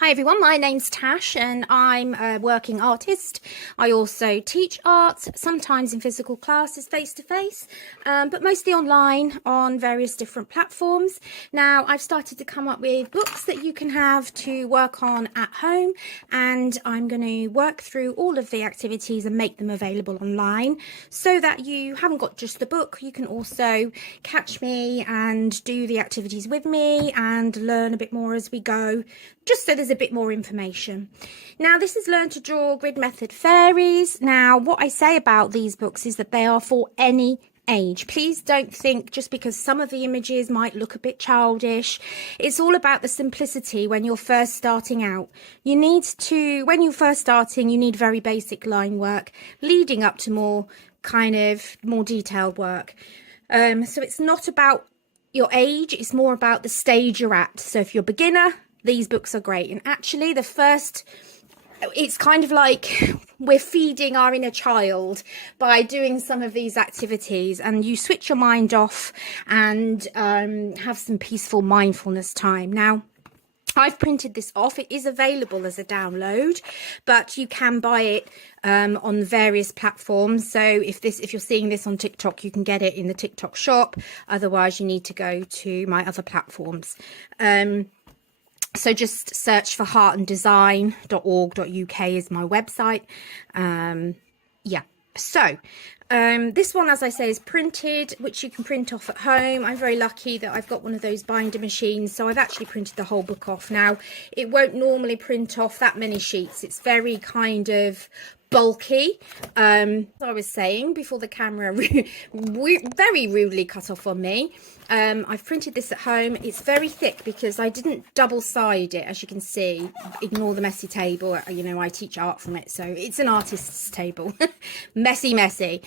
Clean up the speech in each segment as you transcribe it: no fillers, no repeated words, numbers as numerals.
Hi everyone, my name's Tash and I'm a working artist. I also teach art, sometimes in physical classes face to face, but mostly online on various different platforms. Now I've started to come up with books that you can have to work on at home, and I'm going to work through all of the activities and make them available online so that you haven't got just the book. You can also catch me and do the activities with me and learn a bit more as we go, just so there's a bit more information. Now this is Learn to Draw Grid Method Fairies. Now what I say about these books is that they are for any age. Please don't think just because some of the images might look a bit childish. It's all about the simplicity when you're first starting out. When you're first starting, you need very basic line work leading up to more detailed work. So it's not about your age, it's more about the stage you're at. So if you're a beginner, these books are great. And actually it's kind of like we're feeding our inner child by doing some of these activities, and you switch your mind off and have some peaceful mindfulness time. Now I've printed this off. It is available as a download, but you can buy it on various platforms. So if you're seeing this on TikTok, you can get it in the TikTok shop. Otherwise, you need to go to my other platforms. So just search for heartanddesign.org.uk is my website. So this one, as I say, is printed, which you can print off at home. I'm very lucky that I've got one of those binder machines, so I've actually printed the whole book off. Now it won't normally print off that many sheets. It's very kind of bulky. As I was saying before the camera very rudely cut off on me, I've printed this at home. It's very thick because I didn't double side it, as you can see. Ignore the messy table, you know, I teach art from it, so it's an artist's table. messy.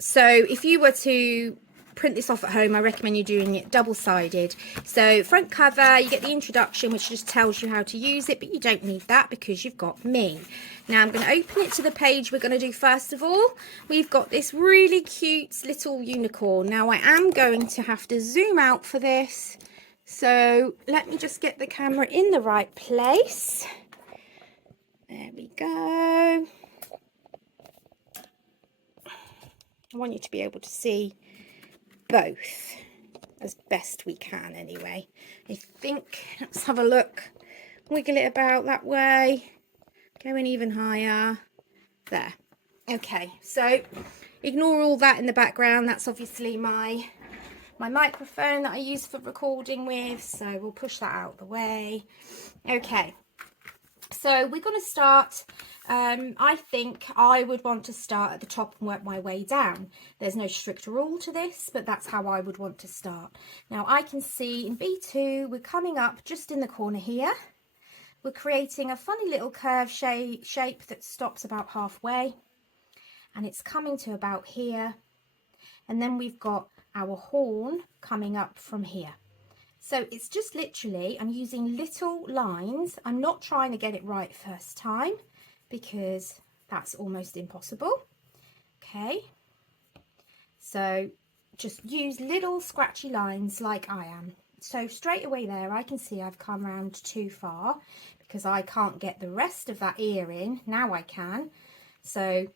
So if you were to print this off at home, I recommend you doing it double-sided. So front cover, you get the introduction, which just tells you how to use it, but you don't need that because you've got me. Now I'm going to open it to the page we're going to do first of all. We've got this really cute little unicorn. Now I am going to have to zoom out for this, so let me just get the camera in the right place. There we go. I want you to be able to see both as best we can anyway. I think, let's have a look, wiggle it about that way, going even higher, there. Okay, so ignore all that in the background. That's obviously my microphone that I use for recording with, so we'll push that out the way. Okay, so we're going to start. I think I would want to start at the top and work my way down. There's no strict rule to this, but that's how I would want to start. Now I can see in B2 we're coming up just in the corner here. We're creating a funny little curve shape that stops about halfway, and it's coming to about here, and then we've got our horn coming up from here. So it's just literally, I'm using little lines. I'm not trying to get it right first time because that's almost impossible. Okay, so just use little scratchy lines like I am. So straight away there I can see I've come round too far because I can't get the rest of that ear in. Now I can. So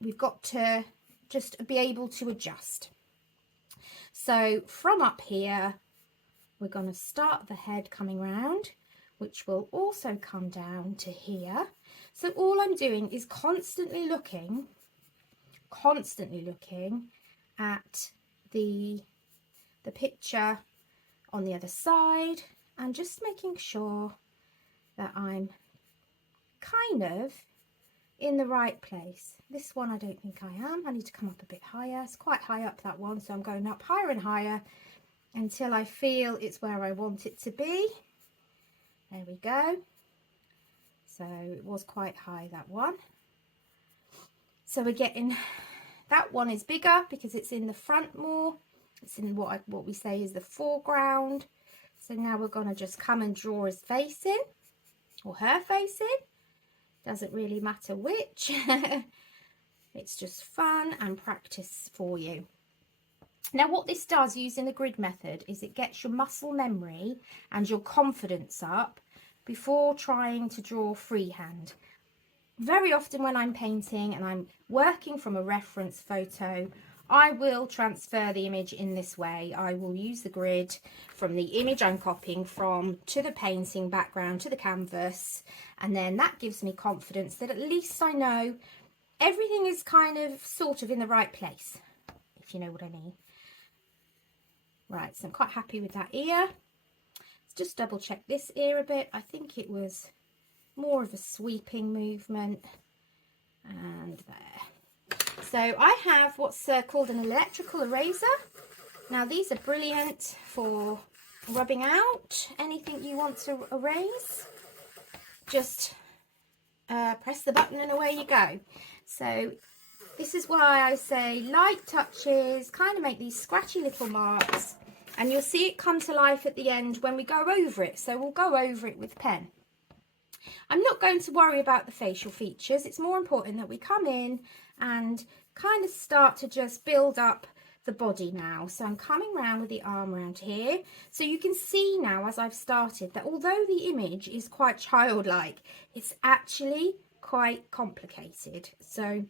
we've got to just be able to adjust. So from up here we're going to start the head coming round, which will also come down to here. So all I'm doing is constantly looking at the picture on the other side and just making sure that I'm kind of in the right place. This one I don't think I am. I need to come up a bit higher. It's quite high up, that one, so I'm going up higher and higher until I feel it's where I want it to be. There we go. So it was quite high, that one. So we're getting, that one is bigger because it's in the front more. It's in what we say is the foreground. So now we're going to just come and draw his face in, or her face in. Doesn't really matter which. It's just fun and practice for you. Now what this does using the grid method is it gets your muscle memory and your confidence up before trying to draw freehand. Very often when I'm painting and I'm working from a reference photo, I will transfer the image in this way. I will use the grid from the image I'm copying from to the painting background to the canvas, and then that gives me confidence that at least I know everything is kind of sort of in the right place, if you know what I mean. Right, so I'm quite happy with that ear. Let's just double check this ear a bit. I think it was more of a sweeping movement, and there. So I have what's called an electrical eraser. Now these are brilliant for rubbing out anything you want to erase. Just press the button and away you go. So this is why I say light touches kind of make these scratchy little marks, and you'll see it come to life at the end when we go over it. So we'll go over it with pen. I'm not going to worry about the facial features. It's more important that we come in and kind of start to just build up the body now. So I'm coming around with the arm around here. So you can see now as I've started that although the image is quite childlike, it's actually quite complicated. So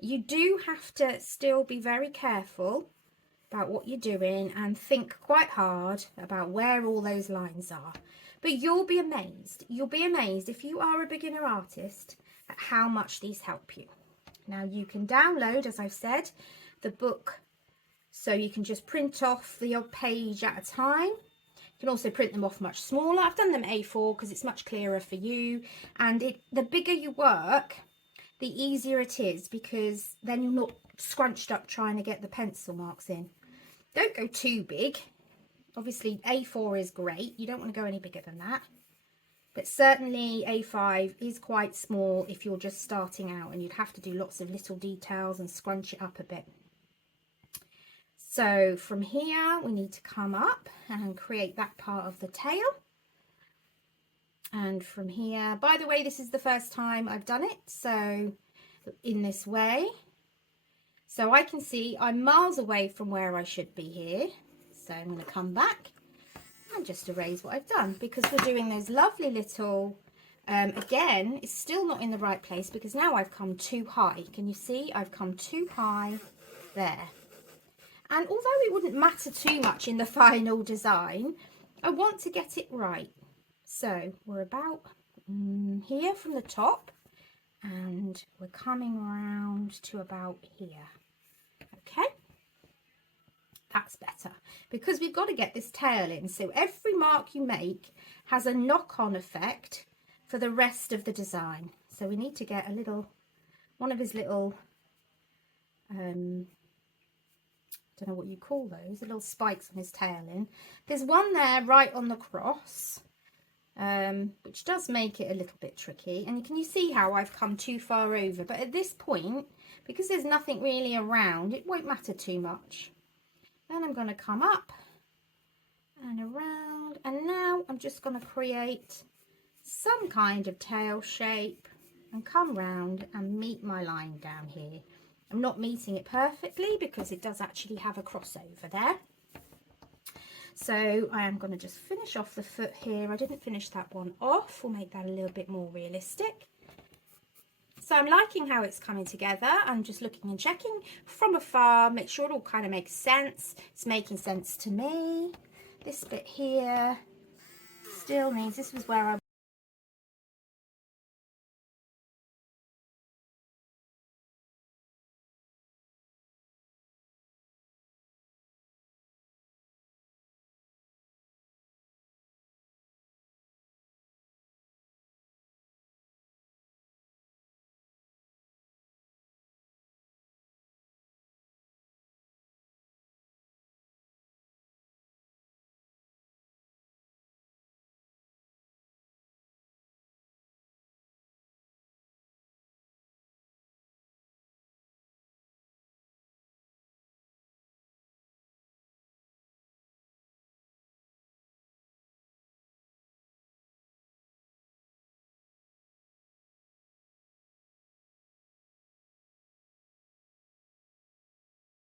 you do have to still be very careful about what you're doing and think quite hard about where all those lines are. But you'll be amazed. You'll be amazed if you are a beginner artist at how much these help you. Now you can download, as I've said, the book, so you can just print off the odd page at a time. You can also print them off much smaller. I've done them A4 because it's much clearer for you. And the bigger you work, the easier it is, because then you're not scrunched up trying to get the pencil marks in. Don't go too big. Obviously A4 is great, you don't want to go any bigger than that, but certainly A5 is quite small if you're just starting out, and you'd have to do lots of little details and scrunch it up a bit. So from here we need to come up and create that part of the tail, and from here, by the way, this is the first time I've done it, so in this way, so I can see I'm miles away from where I should be here. So I'm going to come back and just erase what I've done, because we're doing those lovely little, again, it's still not in the right place because now I've come too high. Can you see? I've come too high there. And although it wouldn't matter too much in the final design, I want to get it right. So we're about here from the top, and we're coming around to about here. Okay. That's better, because we've got to get this tail in. So every mark you make has a knock-on effect for the rest of the design. So we need to get a little, one of his little, don't know what you call those, the little spikes on his tail in. There's one there right on the cross, which does make it a little bit tricky. And can you see how I've come too far over? But at this point, because there's nothing really around, it won't matter too much. Then I'm going to come up and around, and now I'm just going to create some kind of tail shape and come round and meet my line down here. I'm not meeting it perfectly because it does actually have a crossover there. So I am going to just finish off the foot here. I didn't finish that one off. We'll make that a little bit more realistic. So I'm liking how it's coming together. I'm just looking and checking from afar, make sure it all kind of makes sense. It's making sense to me. This bit here still needs, this was where I